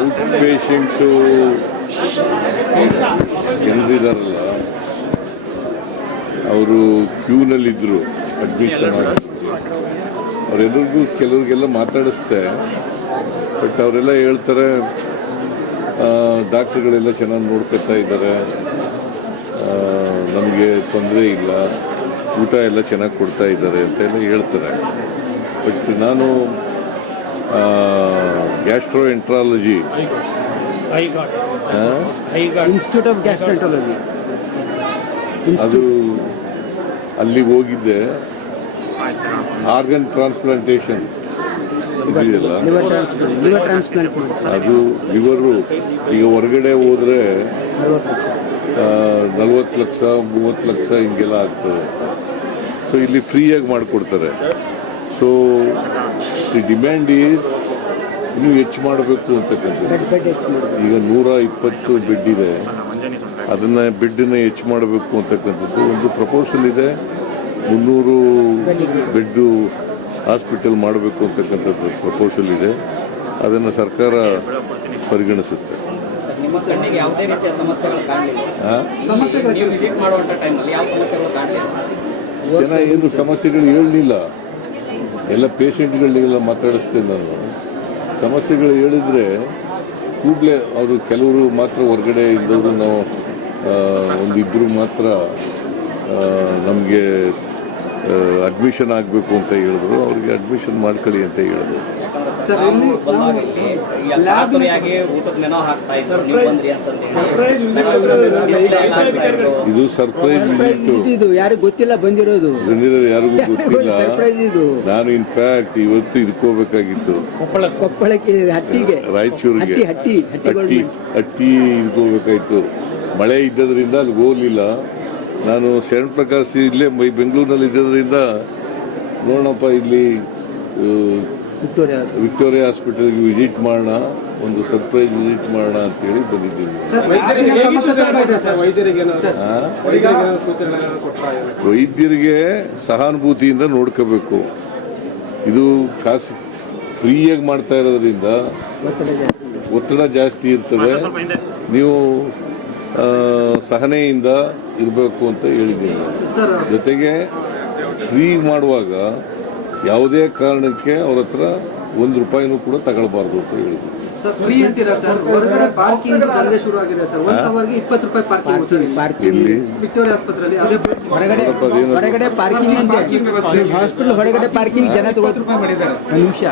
Out patient ಜನರಿದಾರಲ್ಲ, ಅವರು ಕ್ಯೂನಲ್ಲಿದ್ದರು admission ಆಗಿದ್ರು. ಅವರೆಲ್ಲರಿಗೂ ಕೆಲವ್ರಿಗೆಲ್ಲ ಮಾತಾಡಿಸ್ದೆ. ಬಟ್ ಅವರೆಲ್ಲ ಹೇಳ್ತಾರೆ ಡಾಕ್ಟ್ರುಗಳೆಲ್ಲ ಚೆನ್ನಾಗಿ ನೋಡ್ಕೊತಾ ಇದ್ದಾರೆ, ನಮಗೆ ತೊಂದರೆ ಇಲ್ಲ, ಊಟ ಎಲ್ಲ ಚೆನ್ನಾಗಿ ಕೊಡ್ತಾ ಇದ್ದಾರೆ ಅಂತೆಲ್ಲ ಹೇಳ್ತಾರೆ. ಬಟ್ ನಾನು gastro enterology institute of gastroenterology ಅದು ಅಲ್ಲಿಗೆ ಹೋಗಿದ್ದೆ. ಆರ್ಗನ್ ಟ್ರಾನ್ಸ್ಪ್ಲಾಂಟೇಷನ್ ಇದೆಯಲ್ಲ, ಅದು ಲಿವರು ಈಗ ಹೊರಗಡೆ ಹೋದರೆ 40 ಲಕ್ಷ 30 ಲಕ್ಷ ಹಿಂಗೆಲ್ಲ ಆಗ್ತದೆ. ಸೊ ಇಲ್ಲಿ ಫ್ರೀಯಾಗಿ ಮಾಡಿಕೊಡ್ತಾರೆ. ಸೊ ದಿ ಡಿಮ್ಯಾಂಡ್ ಈಸ್ ಇನ್ನೂ ಹೆಚ್ಚು ಮಾಡಬೇಕು ಅಂತಕ್ಕಂಥದ್ದು. ಈಗ 120 ಬೆಡ್ ಇದೆ, ಅದನ್ನು ಬೆಡ್ಡನ್ನು ಹೆಚ್ಚು ಮಾಡಬೇಕು ಅಂತಕ್ಕಂಥದ್ದು ಒಂದು ಪ್ರಪೋಸಲ್ ಇದೆ. 300 ಬೆಡ್ಡು ಹಾಸ್ಪಿಟಲ್ ಮಾಡಬೇಕು ಅಂತಕ್ಕಂಥದ್ದು ಪ್ರಪೋಸಲ್ ಇದೆ. ಅದನ್ನು ಸರ್ಕಾರ ಪರಿಗಣಿಸುತ್ತೆ. ನಿಮ್ಮ ಕಣ್ಣಿಗೆ ಯಾವುದೇ ರೀತಿಯ ಸಮಸ್ಯೆಗಳು ಕಾಣಲಿಲ್ಲ? ನೀವು ವಿಸಿಟ್ ಮಾಡುವಂಥ ಟೈಮಲ್ಲಿ ಯಾವ ಸಮಸ್ಯೆಗಳು ಕಾಣಲಿಲ್ಲ? ಜನ ಏನು ಸಮಸ್ಯೆಗಳು ಹೇಳಲಿಲ್ಲ. ಎಲ್ಲ ಪೇಷಂಟ್ಗಳಿಗೆಲ್ಲ ಮಾತಾಡಿಸ್ತೇನೆ ನಾನು. ಸಮಸ್ಯೆಗಳು ಹೇಳಿದರೆ ಕೂಡಲೇ ಅವರು ಕೆಲವರು ಮಾತ್ರ ಹೊರಗಡೆ ಇದ್ದವರು, ನಾವು ಒಂದಿಬ್ಬರು ಮಾತ್ರ ನಮಗೆ ಅಡ್ಮಿಷನ್ ಆಗಬೇಕು ಅಂತ ಹೇಳಿದ್ರು. ಅವ್ರಿಗೆ ಅಡ್ಮಿಷನ್ ಮಾಡ್ಕೊಳ್ಳಿ ಅಂತ ಹೇಳಿದ್ರು. ಇದು ಸರ್ಪ್ರೈಸ್ ವಿಸಿಟ್, ಯಾರಿಗೂ ಗೊತ್ತಿಲ್ಲ, ಬಂದಿರೋದು ಯಾರಿಗೂ ಗೊತ್ತಿಲ್ಲ. ನಾನು ಇನ್ಫ್ಯಾಕ್ಟ್ ಇವತ್ತು ಇದಕ್ಕೋಗ್ಬೇಕಾಗಿತ್ತು, ಕೊಪ್ಪಳಕ್ಕೆ, ಹಟ್ಟಿಗೆ, ರಾಯಚೂರಿಗೆ ಹಟ್ಟಿ ಇದಕ್ಕೋಗ್ಬೇಕಾಗಿತ್ತು. ಮಳೆ ಇದ್ದದ್ರಿಂದ ಅಲ್ಲಿ ಹೋಗಲಿಲ್ಲ. ನಾನು ಶರಣ್ ಪ್ರಕಾಶ್ ಇಲ್ಲೇ ಬೆಂಗಳೂರಿನಲ್ಲಿ ಇದ್ದದ್ರಿಂದ ನೋಡೋಣಪ್ಪ ಇಲ್ಲಿ ವಿಕ್ಟೋರಿಯಾ ಹಾಸ್ಪಿಟಲ್ಗೆ ವಿಸಿಟ್ ಮಾಡೋಣ, ಒಂದು ಸರ್ಪ್ರೈಸ್ ವಿಸಿಟ್ ಮಾಡೋಣ ಅಂತೇಳಿ ಬಂದಿದ್ದೀನಿ. ವೈದ್ಯರಿಗೆ ಸಹಾನುಭೂತಿಯಿಂದ ನೋಡ್ಕೋಬೇಕು. ಇದು ಕಾಸು ಫ್ರೀಯಾಗಿ ಮಾಡ್ತಾ ಇರೋದ್ರಿಂದ ಒತ್ತಡ ಜಾಸ್ತಿ ಇರ್ತದೆ. ನೀವು ಸಹನೆಯಿಂದ ಇರಬೇಕು ಅಂತ ಹೇಳಿದ್ದೀನಿ. ಜೊತೆಗೆ ಫ್ರೀ ಮಾಡುವಾಗ ಯಾವುದೇ ಕಾರಣಕ್ಕೆ ಅವ್ರ ಹತ್ರ ₹1 ಕೂಡ ತಗೊಳ್ಬಾರ್ದು ಅಂತ ಹೇಳಿದ್ದೀನಿ. ಹೊರಗಡೆ ಪಾರ್ಕಿಂಗ್ ದಂಧೆ ಶುರು ಆಗಿದೆ ಸರ್. 1 ಅವರ್ಗೆ ₹20 ಪಾರ್ಕಿಂಗ್ ಹೊರಗಡೆ ಪಾರ್ಕಿಂಗ್ ಅಂತ ಹಾಸ್ಪಿಟಲ್ ಹೊರಗಡೆ ಪಾರ್ಕಿಂಗ್ ಜನ ತಗೊಳ್ತಾರೆ. ಒಂದು ನಿಮಿಷ,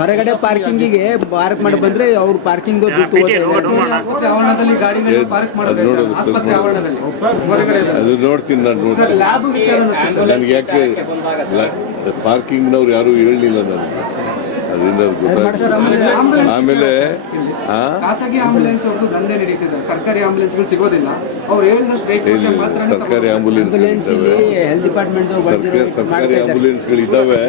ಹೊರಗಡೆ ಪಾರ್ಕಿಂಗಿಗೆ ಪಾರ್ಕ್ ಮಾಡಿ ಬಂದ್ರೆ ಅವ್ರು ಪಾರ್ಕಿಂಗ್ ದುಡ್ಡು ಅದು ನೋಡ್ತೀನಿ ನಾನು. ನನಗೆ ಯಾಕೆ ಪಾರ್ಕಿಂಗ್ನವ್ರು ಯಾರು ಹೇಳಲಿಲ್ಲ ನನಗೆ, ಅದರಿಂದ ಗೊತ್ತಾಗ್ತದೆ. ಆಮೇಲೆ ಖಾಸಗಿ ಆಂಬುಲೆನ್ಸ್ ಅವ್ರದ್ದು ದಂಧೆ ನಡೀತಿದೆ, ಸರ್ಕಾರಿ ಆಂಬುಲೆನ್ಸ್ಗಳು ಸಿಗೋದಿಲ್ಲ. ಅವ್ರು ಹೇಳಿದಷ್ಟು ಸರ್ಕಾರಿ ಆಂಬುಲೆನ್ಸ್ ಇದ್ದಾವೆ, ಸರ್ಕಾರಿ ಆಂಬುಲೆನ್ಸ್ಗಳಿದ್ದಾವೆ.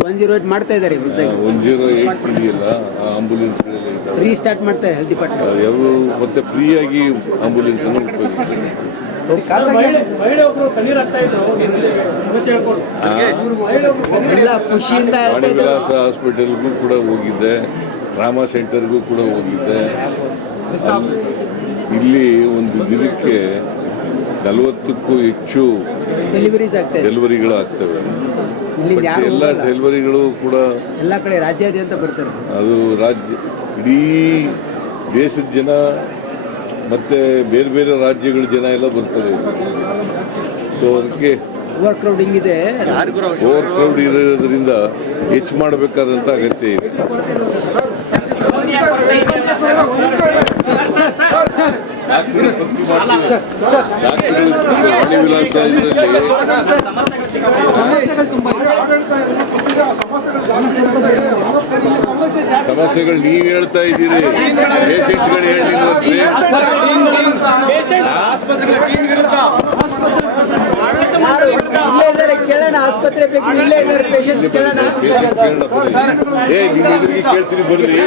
108 ಮಾಡ್ತಾ ಇದ್ದಾರೆ, 108 ಇದೆಯಲ್ಲ, ಆ ಆಂಬುಲೆನ್ಸ್ಗಳೆಲ್ಲ ಇದ್ದಾವೆ. ರೀಸ್ಟಾರ್ಟ್ ಮಾಡ್ತಾರೆ ಹೆಲ್ತ್ ಡಿಪಾರ್ಟ್ಮೆಂಟ್. ಯಾರು ಮತ್ತೆ ಫ್ರೀಯಾಗಿ ಆಂಬುಲೆನ್ಸ್ ಅನ್ನು ಉಪಯೋಗಿಸ್ತಾರೆ. ವಾಣಿವಿಲಾಸ ಹಾಸ್ಪಿಟಲ್ಗೂ ಕೂಡ ಹೋಗಿದ್ದೆ, ರಾಮ ಸೆಂಟರ್ಗೂ ಕೂಡ ಹೋಗಿದ್ದೆ. ಇಲ್ಲಿ ಒಂದು ದಿನಕ್ಕೆ 40ಕ್ಕೂ ಹೆಚ್ಚು ಡೆಲಿವರಿಗಳು ಆಗ್ತವೆ. ಎಲ್ಲ ಡೆಲಿವರಿಗಳು ಕೂಡ ಎಲ್ಲ ಕಡೆ ರಾಜ್ಯಾದ್ಯಂತ ಬರ್ತಾರೆ. ಅದು ಇಡೀ ದೇಶದ ಜನ ಮತ್ತೆ ಬೇರೆ ಬೇರೆ ರಾಜ್ಯಗಳ ಜನ ಎಲ್ಲ ಬರ್ತಾರೆ. ಸೊ ಅದಕ್ಕೆ ಓವರ್ ಕ್ರೌಡಿಂಗ್ ಇದೆ, ಓವರ್ ಕ್ರೌಡ್ ಇರೋದ್ರಿಂದ ಹೆಚ್ಚು ಮಾಡಬೇಕಾದಂಥ ಅಗತ್ಯ ಇದೆ. ವಾಣಿವಿಲಾಸ ಇದರಲ್ಲಿ ಸಮಸ್ಯೆಗಳು ನೀವು ಹೇಳ್ತಾ ಇದ್ದೀರಿ, ಪೇಷಂಟ್ಗಳು ಹೇಳಿಲ್ಲ. ಕೇಳೋಣ, ಆಸ್ಪತ್ರೆ ಕೇಳ್ತೀನಿ ಬರ್ರಿ.